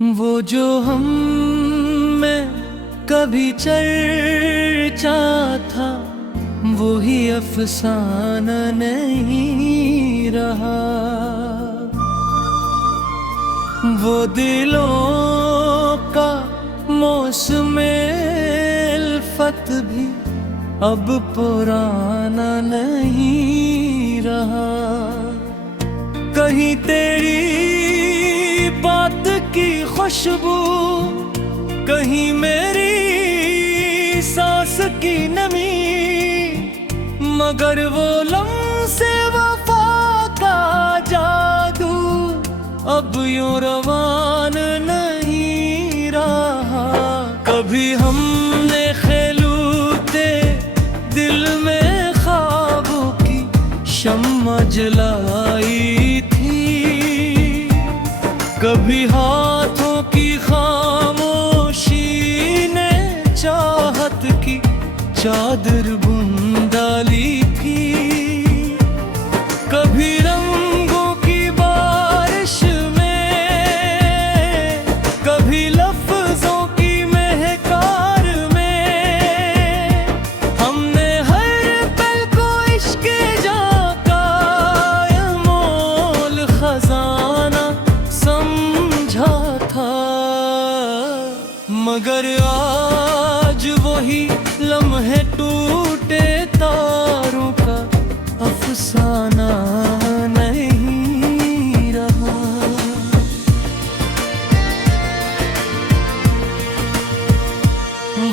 वो जो हम में कभी चर्चा था, वो ही अफसाना नहीं रहा। वो दिलों का मौसम उल्फत भी अब पुराना नहीं रहा। कहीं तेरी बात की खुशबू, कहीं मेरी सांस की नमी, मगर वो लम्से वफा का जादू अब यूं रवान नहीं रहा। कभी हमने खेलूते दिल में ख्वाबों की शम्मा जलाई थी, कभी हाथों की खामोशी ने चाहत की चादर बुन डाली थी। कभी रंगों की बारिश में, कभी लफ्जों की महकार में, हमने हर पल को इश्क जाका अनमोल खजाना समझा था। मगर आज वही लम्हे टूटे तारों का अफसाना नहीं रहा।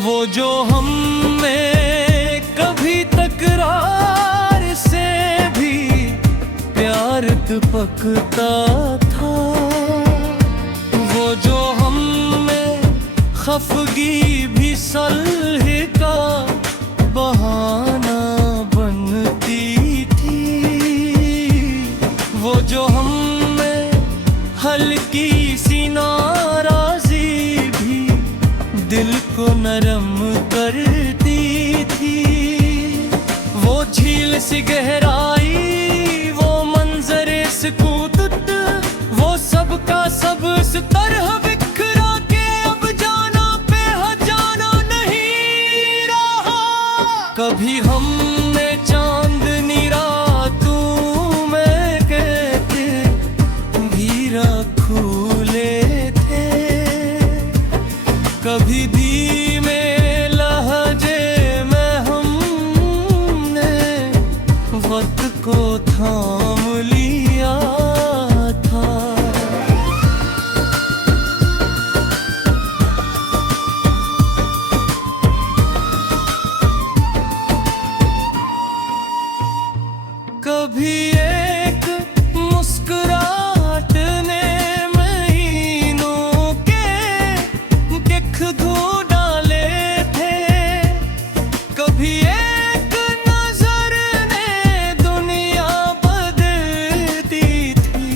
वो जो हम में कभी तकरार से भी प्यार पकता था, वो जो हम में खफगी भी सल्ह का बहाना बनती थी, वो जो हम में हल्की सी नाराजी भी दिल को नरम करती थी। वो झील सी गहराई, वो मंजरे सुकूत, वो सब का सब इस तरह बिखरा के अब जाना पे जाना नहीं रहा। कभी हमने चांदनी रातों में कहते भी रखूले थे, कभी धीमे लहजे में हमने वक्त को थाम लिया था। कभी एक मुस्कुराहट ने महीनों के दिख धो डाले थे, कभी एक नजर ने दुनिया बदलती थी।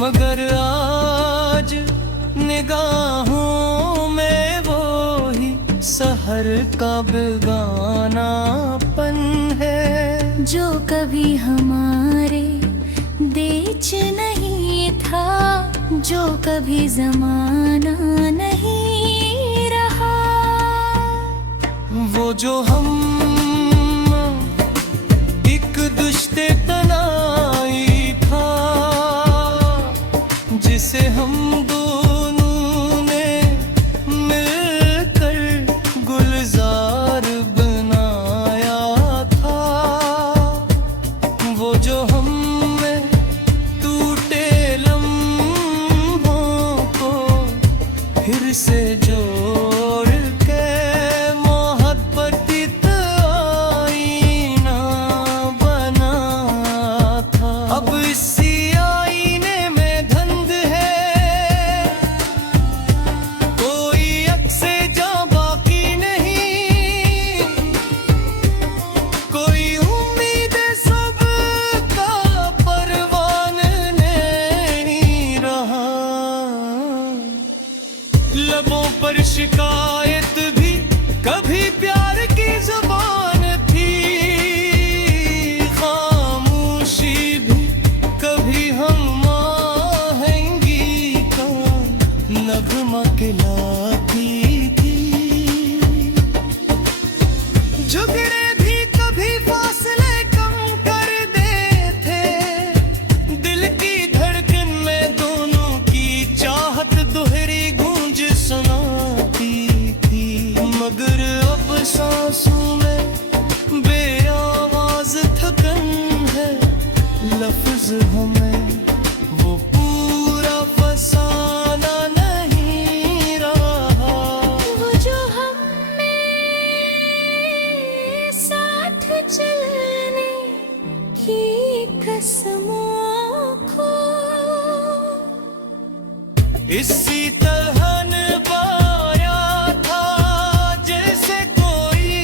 मगर आज निगाहों में वो ही सहर का बेगानापन है, जो कभी हमारे बीच नहीं था, जो कभी जमाना नहीं रहा। वो जो हम एक दुश्ते तनाई था, जिसे हम दोनों ने मिलकर गुलजार बनाया था। वो जो हम में टूटे लम्हों को फिर से जोड़ के मोहब्बत आईना बना था। अब इसी आईने में धंध है, कोई अक्से जा बाकी नहीं, कोई उम्मीद सबका परवान नहीं रहा। लबों पर शिकायत भी कभी प्यार की जुबान थी, खामोशी भी कभी हम आहंगी का चमक लाती थी। झगड़े भी कभी फासले कम कर देते, दिल की धड़कन में दोनों की चाहत दोहरी गूंज सुनाती थी। मगर अब सांसों में बेआवाज थकन है, लफ्ज हमें वो पूरा फसाना नहीं रहा। वो जो हमें साथ चलने की कसमों को इसी तरह निभाया था जैसे कोई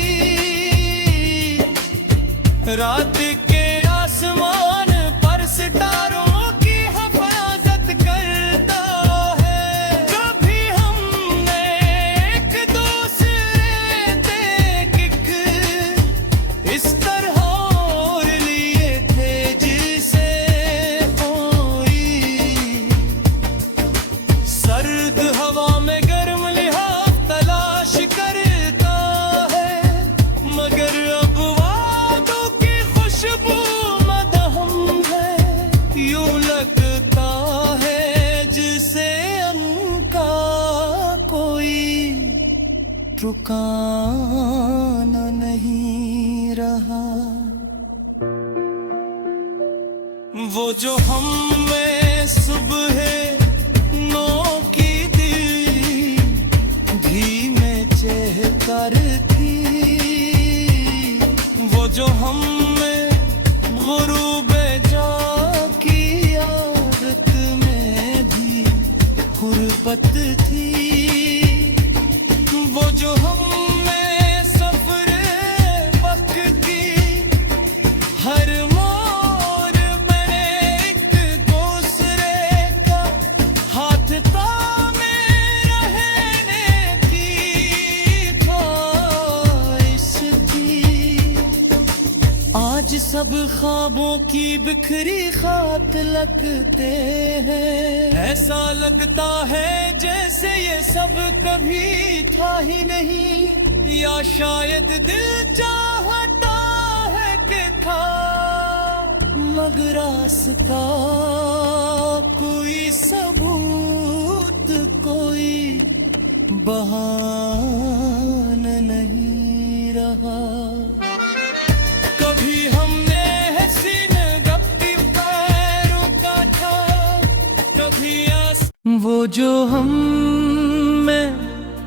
रात के आसमान पर सितारों की हिफाजत करता है। कभी हमने एक दूसरे देख इस तरह और लिए थे जिसे कोई सर्द हवा में गर्म लिहाफ तलाश करता है। मगर अब वादों की खुशबू मदहम है, यूं लगता है जिसे उनका कोई ठिकाना नहीं रहा। वो जो हम में सुबह नो की दी धीमे चहकर थी, वो जो हम में गुरूब जा की आदत में भी गुर्बत थी। वो जो हम में सफर वक्त की हर मोड़ बने एक दूसरे का हाथ थामे रहने की ख्वाहिश थी। आज सब ख्वाबों की बिखरी खात लगते हैं, ऐसा लगता है जैसे ये सब कभी था ही नहीं, या शायद दिल चाहता है कि था मगर रास्ता कोई सबूत कोई बहाना नहीं रहा। कभी हमने हसीन गप्पी पैरों का था, कभी वो जो हम में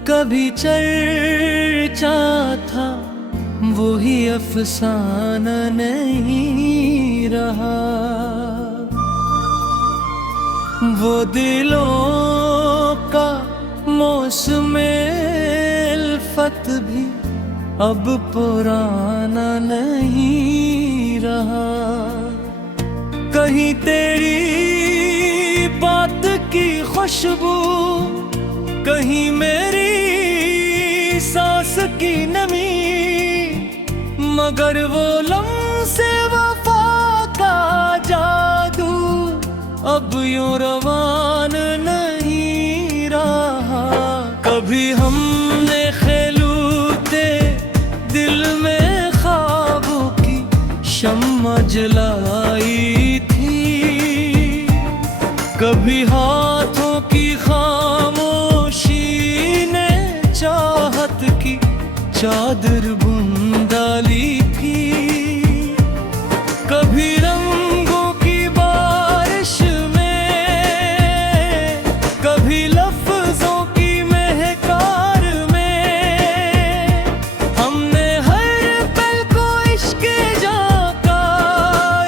कभी चर्चा था वो ही अफसाना नहीं रहा। वो दिलों का मौसम उल्फत भी अब पुराना नहीं रहा। कहीं तेरी बात की खुशबू, कहीं मेरी सांस की नमी, मगर वो लम्से वफा का जादू अब यूं रवान नहीं रहा। कभी हमने खेलूते दिल में ख्वाबों की शम्मा जलाई थी, कभी हाथों की खामोशी ने चाहत की चादर बुन डाली थी, कभी रंगों की बारिश में, कभी लफ्जों की महकार में, हमने हर पल को इश्क जाका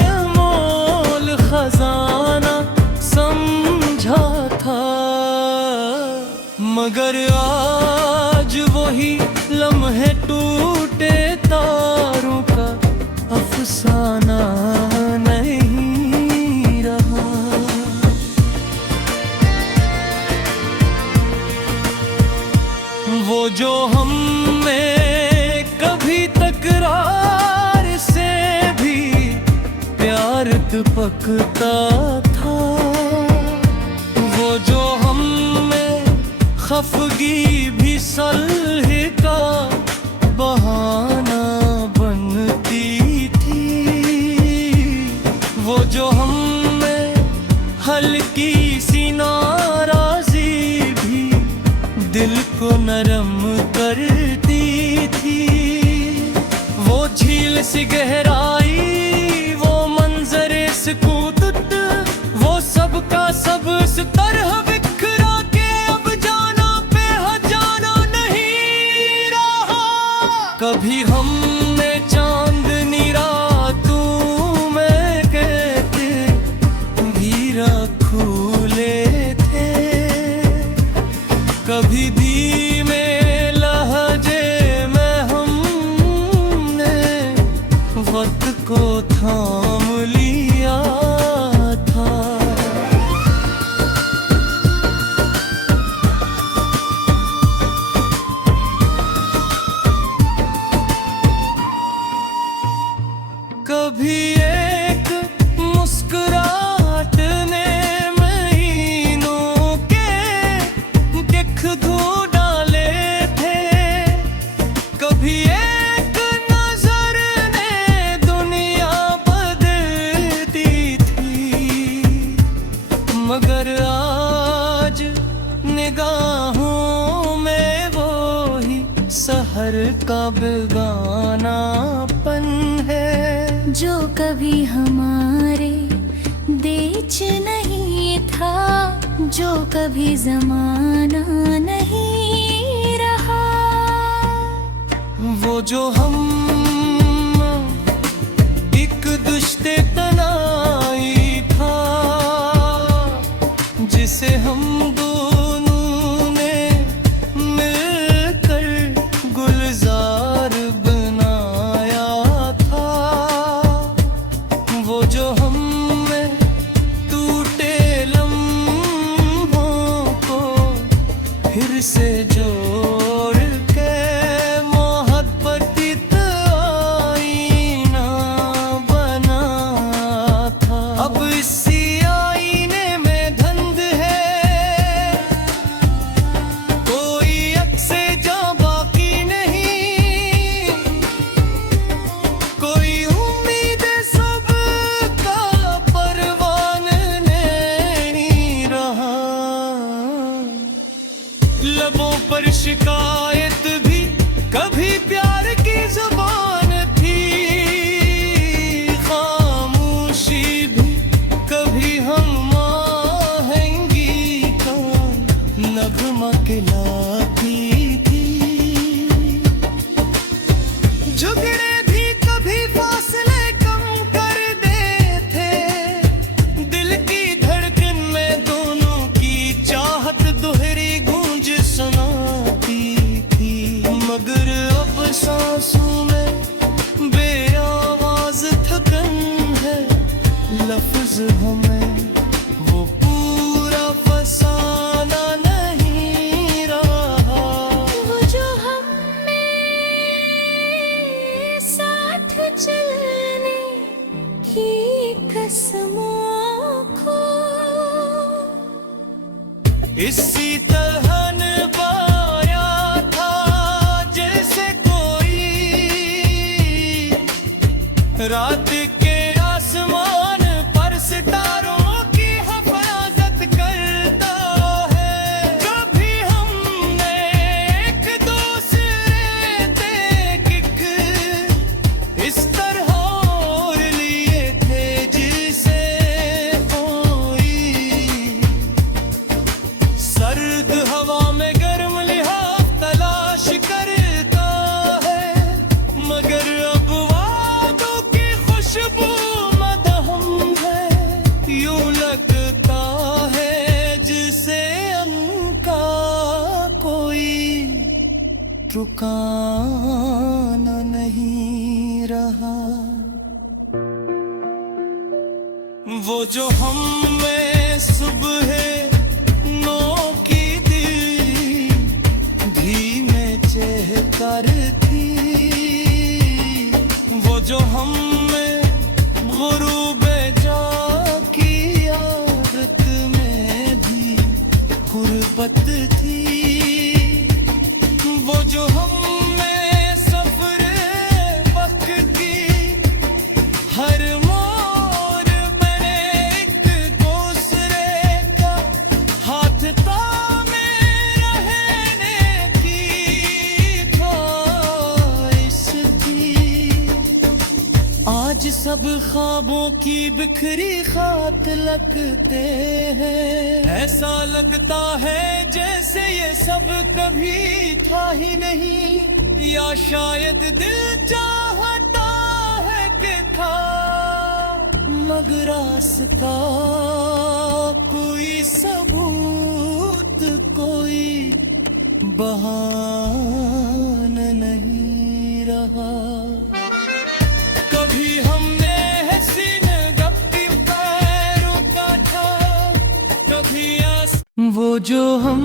अनमोल खजाना समझा था। मगर आज वही लम्हे टूटे तारों का अफसाना नहीं रहा। वो जो हम में कभी तकरार से भी प्यार पकता था, वो जो हम में खफगी भी सलह का बहाना बनती थी। वो जो हम में हल्की सी नाराजी भी दिल को नरम करती थी। वो झील सी गहराई, वो मंजरे सुकूत, वो सब का सब इस तरह बिखरा के अब जाना पे जाना नहीं रहा। कभी हमने चांदनी रातों में कहते भी रखूले थे, कभी धीमे लहजे में हमने वक्त को थाम लिया था। कभी एक मुस्कुराहट ने महीनों के खदू डाले थे, कभी एक नजर ने दुनिया बदलती थी। मगर आज निगाहों में वो ही सहर का बेगानापन है, जो कभी हमारे बीच नहीं था, जो कभी जमाना नहीं रहा। वो जो हम एक दुश्ते तनाई था, जिसे हम दोनों ने मिलकर गुलजार बनाया था। वो जो हम में टूटे लम्हों को फिर से जोड़ के मोहब्बत आईना बना था। अब इसी आईने में धंध है, कोई अक्से जा बाकी नहीं, कोई उम्मीद सब का परवान नहीं रहा। लबों पर शिकायत भी कभी प्यार की जुबान थी, खामोशी भी कभी हम आहंगी का नगमा कहलाती थी। झगड़े भी कभी फासले कम कर देते, दिल की धड़कन में दोनों की चाहत दोहरी गूंज सुनाती थी। मगर अब सांसों में बेआवाज थकन है, लफ्ज हमें वो पूरा फसाना नहीं रहा। वो जो हमें साथ चलने की कसमों को इसी तरह निभाया था, जैसे कोई रात के आसमान पर सितारों की हिफाजत करता है। कभी हमने एक दूसरे देख इस तरह और लिए थे, जिसे कोई सर्द हवा में गर्म लिहाफ तलाश करता है। मगर अब वादों की खुशबू मदहम है, यूं लगता है जिसे उनका कोई ठिकाना नहीं रहा। वो जो हम में सुबह नो की दिल धीमे चहकर थी, वो जो हम में गुरूबे जा की आदत में भी खुर मोहब्बत थी, वो जो हम में सफर वक्त की, हर मोड़ बने एक दूसरे का हाथ थामे रहने की ख्वाहिश थी। आज सब ख्वाबों की बिखरी खात लगते हैं, ऐसा लगता है जैसे ये सब कभी था ही नहीं, या शायद दिल चाहता है कि था मगर आसका कोई सबूत, कोई बहाना नहीं रहा। कभी हमने हसीन गप्पी पैरों का था, कभी वो जो हम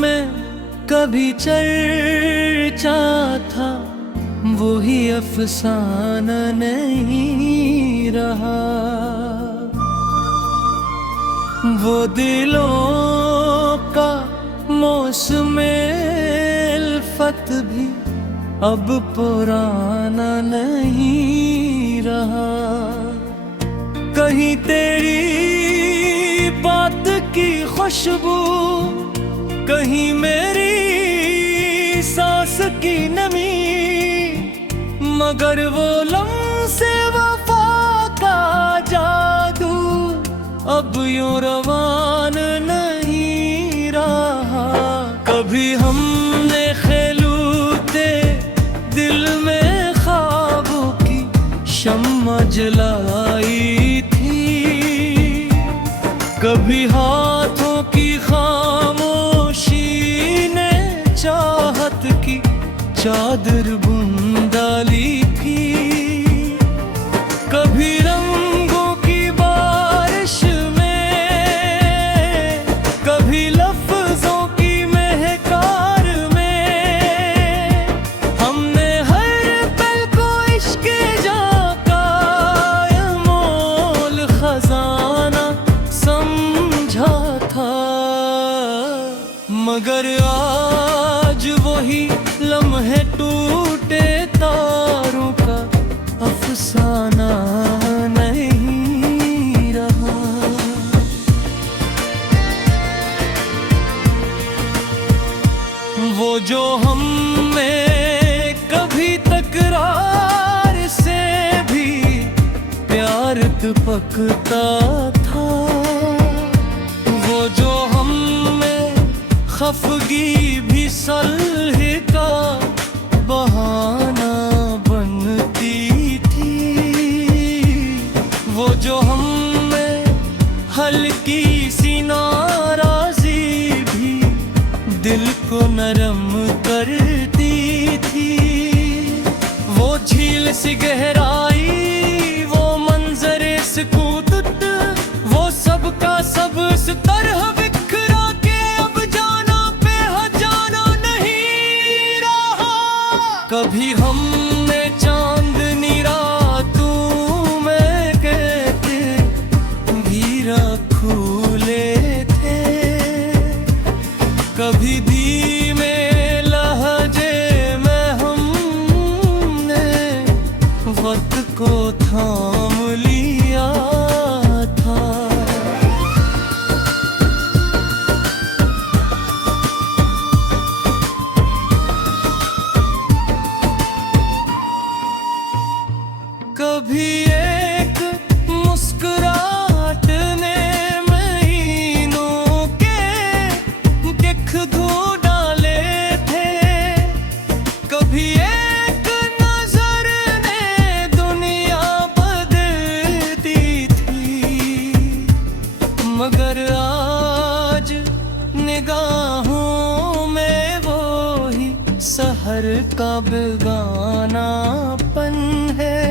में कभी चर्चा था, वो ही अफसाना नहीं रहा। वो दिलों का मौसम उल्फत भी अब पुराना नहीं रहा। कहीं तेरी बात की खुशबू, कहीं मेरी सांस की नमी, मगर वो लम्से वफा का जादू अब यूं रवान नहीं रहा। कभी हमने खेलूते दिल में ख्वाबों की शम्मा जलाई थी, कभी हाथों की खामोशी ने चाहत की चादर बुन डाली थी, कभी रंगों की बारिश में, कभी लफ्जों की महकार में, हमने हर पल को इश्क जाका अनमोल खजाना समझा था। मगर आज वही लम्हे टूटे तारों का अफसाना नहीं रहा। वो जो हम में कभी तकरार से भी प्यार पकता था, वो जो हम में खफगी भी सल्ह का बहाना बनती थी, वो जो हम में हल्की सी नाराजी भी दिल को नरम करती थी, वो झील सी गहराई, वो मंजरे सुकूत, वो सब का सब इस तरह बिखरा के अब जाना पे जाना नहीं रहा। कभी हमने चांदनी रातों में कहते हीरा खूले थे, कभी धीमे लहजे में हमने वक्त को थाम लिया था। कभी एक मुस्कुराहट ने महीनों के दिख धो डाले थे, कभी एक नजर ने दुनिया बदलती थी, मगर आज निगाहों में वो ही सहर का बेगानापन है,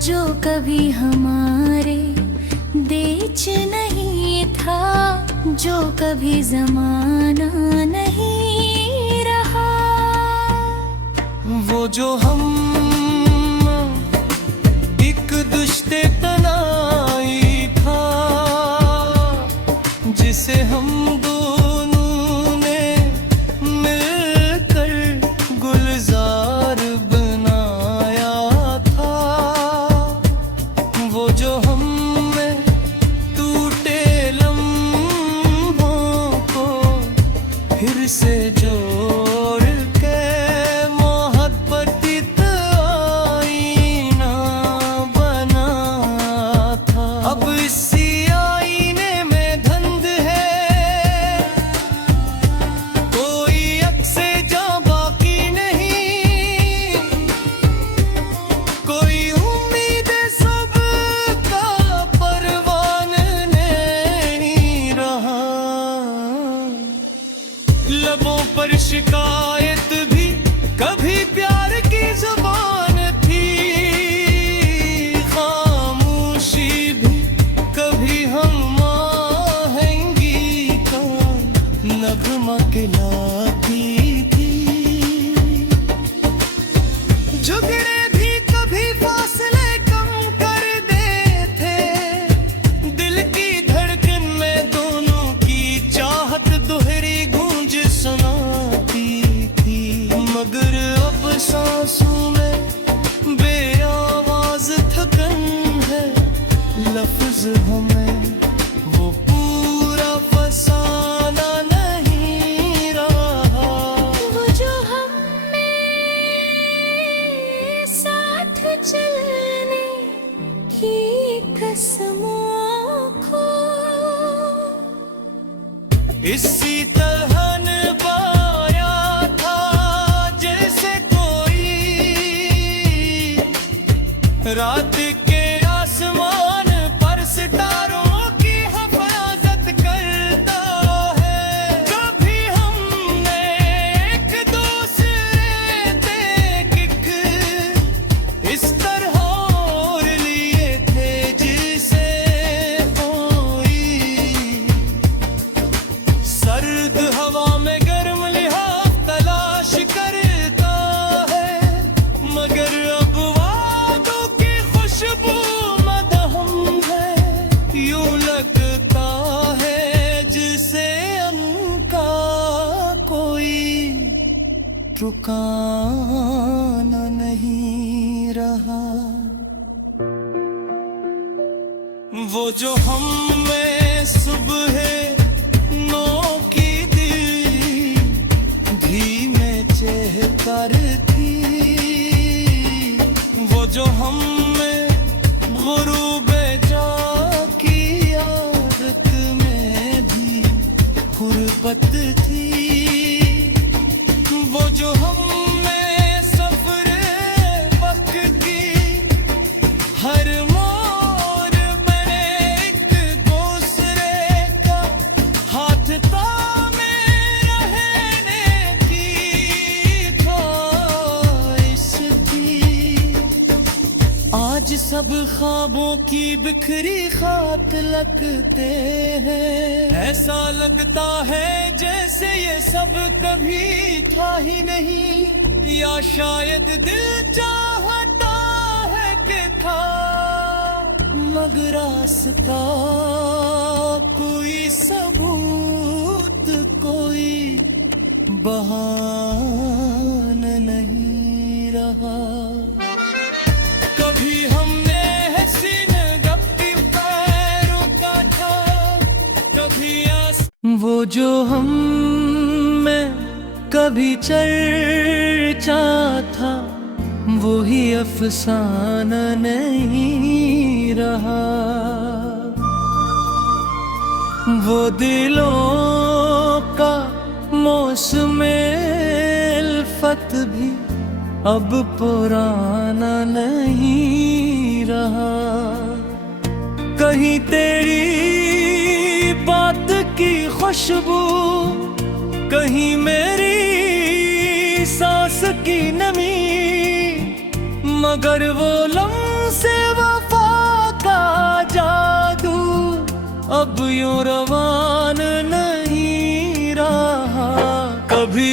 जो कभी हमारे बीच नहीं था, जो कभी जमाना नहीं रहा। वो जो हम एक दुश्ते तनाई था, जिसे हम दोनों फिर से जोड़ के मोहब्बत आईना बना था। अब इसी आईने में धंध है, कोई अक्से जा बाकी नहीं, कोई उम्मीद सब का परवान नहीं रहा। लबों पर शिकायत भी कभी प्यार की जुबान थी, खामोशी भी कभी हम आहंगी का नगमा खिलाती थी। झगड़े भी कभी फासले कम कर देते, दिल की धड़कन में दोनों की चाहत दोहरी गूंज सुनाती थी। मगर अब सांसों में बेआवाज थकन है, लफ्ज हमें वो पूरा फसाना नहीं रहा। वो जो हमें साथ चलने की कसमों को इसी तरह निभाया था जैसे कोई रात के आसमान पर सितारों की हिफाजत करता है। कभी हमने एक दूसरे देख इस तरह और लिए थे जिसे कोई सर्द हवा में गर्म लिहाफ तलाश करता है। मगर अब वादों की खुशबू मदहम है, यूं लगता है जिसे उनका कोई ठिकाना नहीं रहा। वो जो हम में सुबह नो की दी धीमे चहकर थी, वो जो हम में गुरूबे जा की आदत में भी गुर्बत थी, वो जो हम में सफरे वक्त की हर मोड़ बने एक दूसरे का हाथ थामे रहने की ख्वाहिश थी। आज सब ख्वाबों की बिखरी खात लगते हैं, ऐसा लगता है जैसे ये सब कभी था ही नहीं, या शायद दिल चाहता है कि था मगर रास्ता कोई सबूत कोई बहाना नहीं रहा। कभी हमने हसीन गप्पी पैरों का था, कभी वो जो हम में कभी चर्चा था, वो ही अफसाना नहीं रहा। वो दिलों का मौसम उल्फत भी अब पुराना नहीं रहा। कहीं तेरी बात की खुशबू, कहीं मेरी सांस की नमी, मगर वो लम्से वफा का जादू अब यूं रवान नहीं रहा। कभी